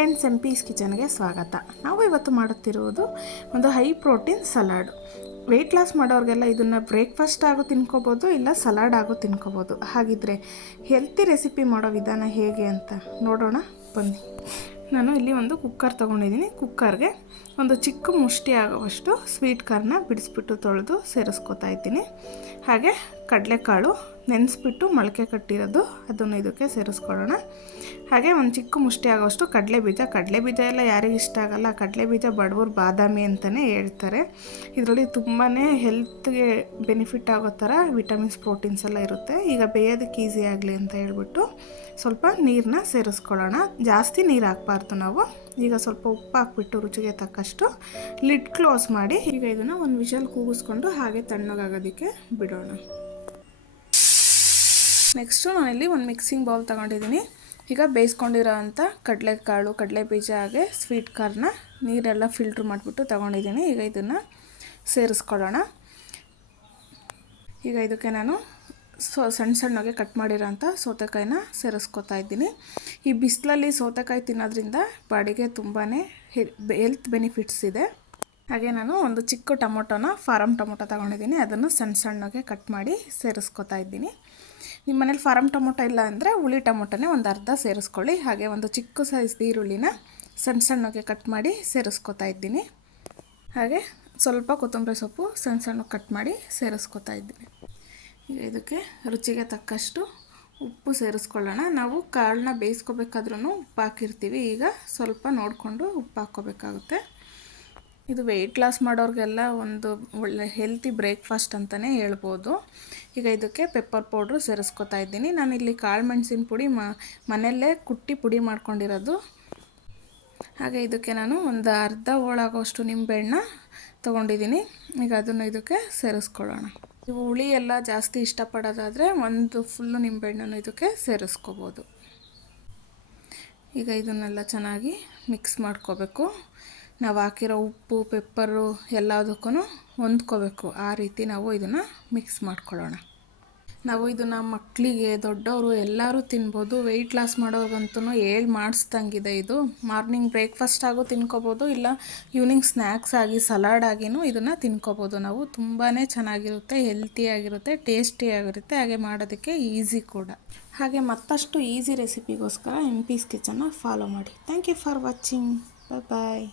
Friends, M piece ಕಿಚನ್ಗೆ ಸ್ವಾಗತ. ನಾವು ಇವತ್ತು ಮಾಡುತ್ತಿರುವುದು ಒಂದು high protein salad. Weight loss ಮಾಡೋರಿಗೆಲ್ಲ ಇದನ್ನು ಬ್ರೇಕ್ಫಾಸ್ಟ್ ಆಗು ತಿನ್ಕೋಬೋದು, ಇಲ್ಲ ಸಲಾಡ್ ಆಗು ತಿನ್ಕೋಬೋದು. ಹಾಗಿದ್ರೆ ಹೆಲ್ತಿ ರೆಸಿಪಿ ಮಾಡೋ ವಿಧಾನ ಹೇಗೆ ಅಂತ ನೋಡೋಣ ಬನ್ನಿ. ನಾನು ಇಲ್ಲಿ ಒಂದು ಕುಕ್ಕರ್ ತೊಗೊಂಡಿದ್ದೀನಿ. ಕುಕ್ಕರ್ಗೆ ಒಂದು ಚಿಕ್ಕ ಮುಷ್ಟಿ ಆಗುವಷ್ಟು ಸ್ವೀಟ್ ಕಾರ್ನ ಬಿಡಿಸ್ಬಿಟ್ಟು ತೊಳೆದು ಸೇರಿಸ್ಕೊತಾ ಇದ್ದೀನಿ. ಹಾಗೆ ಕಡಲೆಕಾಳು ನೆನೆಸ್ಬಿಟ್ಟು ಮೊಳಕೆ ಕಟ್ಟಿರೋದು ಅದನ್ನು ಇದಕ್ಕೆ ಸೇರಿಸ್ಕೊಳ್ಳೋಣ. ಹಾಗೆ ಒಂದು ಚಿಕ್ಕ ಮುಷ್ಟಿ ಆಗೋಷ್ಟು ಕಡಲೆಬೀಜ ಎಲ್ಲ ಯಾರಿಗೆ ಇಷ್ಟ ಆಗಲ್ಲ. ಕಡಲೆಬೀಜ ಬಡವರು ಬಾದಾಮಿ ಅಂತಲೇ ಹೇಳ್ತಾರೆ. ಇದರಲ್ಲಿ ತುಂಬಾ ಹೆಲ್ತ್ಗೆ ಬೆನಿಫಿಟ್ ಆಗೋ ಥರ ವಿಟಮಿನ್ಸ್ ಪ್ರೋಟೀನ್ಸ್ ಎಲ್ಲ ಇರುತ್ತೆ. ಈಗ ಬೇಯೋದಕ್ಕೆ ಈಸಿ ಆಗಲಿ ಅಂತ ಹೇಳ್ಬಿಟ್ಟು ಸ್ವಲ್ಪ ನೀರನ್ನ ಸೇರಿಸ್ಕೊಳ್ಳೋಣ. ಜಾಸ್ತಿ ನೀರು ಹಾಕಬಾರ್ದು ನಾವು. ಈಗ ಸ್ವಲ್ಪ ಉಪ್ಪು ಹಾಕ್ಬಿಟ್ಟು ರುಚಿಗೆ ತಕ್ಕಷ್ಟು ಲಿಡ್ ಕ್ಲೋಸ್ ಮಾಡಿ ಈಗ ಇದನ್ನು ಒಂದು ವಿಷಲ್ ಕೂಗಿಸ್ಕೊಂಡು ಹಾಗೆ ತಣ್ಣಗಾಗೋದಕ್ಕೆ ಬಿಡೋಣ. ನೆಕ್ಸ್ಟು ನಾನಿಲ್ಲಿ ಒಂದು ಮಿಕ್ಸಿಂಗ್ ಬೌಲ್ ತೊಗೊಂಡಿದ್ದೀನಿ. ಈಗ ಬೇಯಿಸ್ಕೊಂಡಿರೋ ಅಂಥ ಕಡಲೆಕಾಳು, ಕಡಲೆಬೀಜ ಹಾಗೆ ಸ್ವೀಟ್ ಕಾರ್ನ ನೀರೆಲ್ಲ ಫಿಲ್ಟ್ರ್ ಮಾಡಿಬಿಟ್ಟು ತೊಗೊಂಡಿದ್ದೀನಿ. ಈಗ ಇದನ್ನು ಸೇರಿಸ್ಕೊಳ್ಳೋಣ. ಈಗ ಇದಕ್ಕೆ ನಾನು ಸಣ್ಣಗೆ ಕಟ್ ಮಾಡಿರೋಂಥ ಸೌತೆಕಾಯಿನ ಸೇರಿಸ್ಕೊತಾ ಇದ್ದೀನಿ. ಈ ಬಿಸಿಲಲ್ಲಿ ಸೌತೆಕಾಯಿ ತಿನ್ನೋದ್ರಿಂದ ಬಾಡಿಗೆ ತುಂಬಾ ಹೆಲ್ತ್ ಬೆನಿಫಿಟ್ಸ್ ಇದೆ. ಹಾಗೆ ನಾನು ಒಂದು ಚಿಕ್ಕ ಟೊಮೊಟೊನ ಫಾರಮ್ ಟೊಮೊಟೊ ತೊಗೊಂಡಿದ್ದೀನಿ. ಅದನ್ನು ಸಣ್ಣಗೆ ಕಟ್ ಮಾಡಿ ಸೇರಿಸ್ಕೊತಾ ಇದ್ದೀನಿ. ನಿಮ್ಮ ಮನೇಲಿ ಫಾರಮ್ ಟೊಮೊಟೊ ಇಲ್ಲ ಅಂದರೆ ಹುಳಿ ಟೊಮೊಟೊನೇ ಒಂದು ಅರ್ಧ ಸೇರಿಸ್ಕೊಳ್ಳಿ. ಹಾಗೆ ಒಂದು ಚಿಕ್ಕ ಸೈಜ್ ಈರುಳ್ಳಿನ ಸಣ್ಣಗೆ ಕಟ್ ಮಾಡಿ ಸೇರಿಸ್ಕೊತಾ ಇದ್ದೀನಿ. ಹಾಗೆ ಸ್ವಲ್ಪ ಕೊತ್ತಂಬರಿ ಸೊಪ್ಪು ಸಣ್ಣ ಕಟ್ ಮಾಡಿ ಸೇರಿಸ್ಕೊತಾ ಇದ್ದೀನಿ. ಈಗ ಇದಕ್ಕೆ ರುಚಿಗೆ ತಕ್ಕಷ್ಟು ಉಪ್ಪು ಸೇರಿಸ್ಕೊಳ್ಳೋಣ. ನಾವು ಕಾಳನ್ನ ಬೇಯಿಸ್ಕೋಬೇಕಾದ್ರೂ ಉಪ್ಪು ಹಾಕಿರ್ತೀವಿ. ಈಗ ಸ್ವಲ್ಪ ನೋಡಿಕೊಂಡು ಉಪ್ಪು ಹಾಕ್ಕೋಬೇಕಾಗುತ್ತೆ. ಇದು ವೆಯ್ಟ್ ಲಾಸ್ ಮಾಡೋರಿಗೆಲ್ಲ ಒಂದು ಒಳ್ಳೆ ಹೆಲ್ತಿ ಬ್ರೇಕ್ಫಾಸ್ಟ್ ಅಂತಲೇ ಹೇಳ್ಬೋದು. ಈಗ ಇದಕ್ಕೆ ಪೆಪ್ಪರ್ ಪೌಡ್ರು ಸೇರಿಸ್ಕೊತಾ ಇದ್ದೀನಿ. ನಾನಿಲ್ಲಿ ಕಾಳು ಮೆಣಸಿನ ಪುಡಿ ಮನೆಯಲ್ಲೇ ಕುಟ್ಟಿ ಪುಡಿ ಮಾಡ್ಕೊಂಡಿರೋದು. ಹಾಗೆ ಇದಕ್ಕೆ ನಾನು ಒಂದು ಅರ್ಧ ಹೋಳಾಗೋಷ್ಟು ನಿಂಬೆಹಣ್ಣ ತೊಗೊಂಡಿದ್ದೀನಿ. ಈಗ ಅದನ್ನು ಇದಕ್ಕೆ ಸೇರಿಸ್ಕೊಳ್ಳೋಣ. ನೀವು ಹುಳಿ ಎಲ್ಲ ಜಾಸ್ತಿ ಇಷ್ಟಪಡೋದಾದರೆ ಒಂದು ಫುಲ್ಲು ನಿಂಬೆಹಣ್ಣನ್ನು ಇದಕ್ಕೆ ಸೇರಿಸ್ಕೋಬೋದು. ಈಗ ಇದನ್ನೆಲ್ಲ ಚೆನ್ನಾಗಿ ಮಿಕ್ಸ್ ಮಾಡ್ಕೋಬೇಕು. ನಾವು ಹಾಕಿರೋ ಉಪ್ಪು ಪೆಪ್ಪರು ಎಲ್ಲದಕ್ಕೂ ಹೊಂದ್ಕೋಬೇಕು. ಆ ರೀತಿ ನಾವು ಇದನ್ನು ಮಿಕ್ಸ್ ಮಾಡ್ಕೊಳ್ಳೋಣ. ನಾವು ಇದನ್ನು ಮಕ್ಕಳಿಗೆ, ದೊಡ್ಡವರು ಎಲ್ಲರೂ ತಿನ್ಬೋದು. ವೆಯ್ಟ್ ಲಾಸ್ ಮಾಡೋರ್ಗಂತೂ ಮಾಡಿಸ್ದಂಗಿದೆ. ಇದು ಮಾರ್ನಿಂಗ್ ಬ್ರೇಕ್ಫಾಸ್ಟ್ ಆಗು ತಿನ್ಕೋಬೋದು, ಇಲ್ಲ ಈವ್ನಿಂಗ್ ಸ್ನ್ಯಾಕ್ಸ್ ಆಗಿ ಸಲಾಡ್ ಆಗಿನೂ ಇದನ್ನು ತಿನ್ಕೋಬೋದು. ನಾವು ತುಂಬಾ ಚೆನ್ನಾಗಿರುತ್ತೆ, ಹೆಲ್ತಿಯಾಗಿರುತ್ತೆ, ಟೇಸ್ಟಿಯಾಗಿರುತ್ತೆ. ಹಾಗೆ ಮಾಡೋದಕ್ಕೆ ಈಸಿ ಕೂಡ. ಹಾಗೆ ಮತ್ತಷ್ಟು ಈಸಿ ರೆಸಿಪಿಗೋಸ್ಕರ ಎಂ ಪೀಸ್ ಕಿಚನ್ನ ಫಾಲೋ ಮಾಡಿ. Thank you for watching. Bye.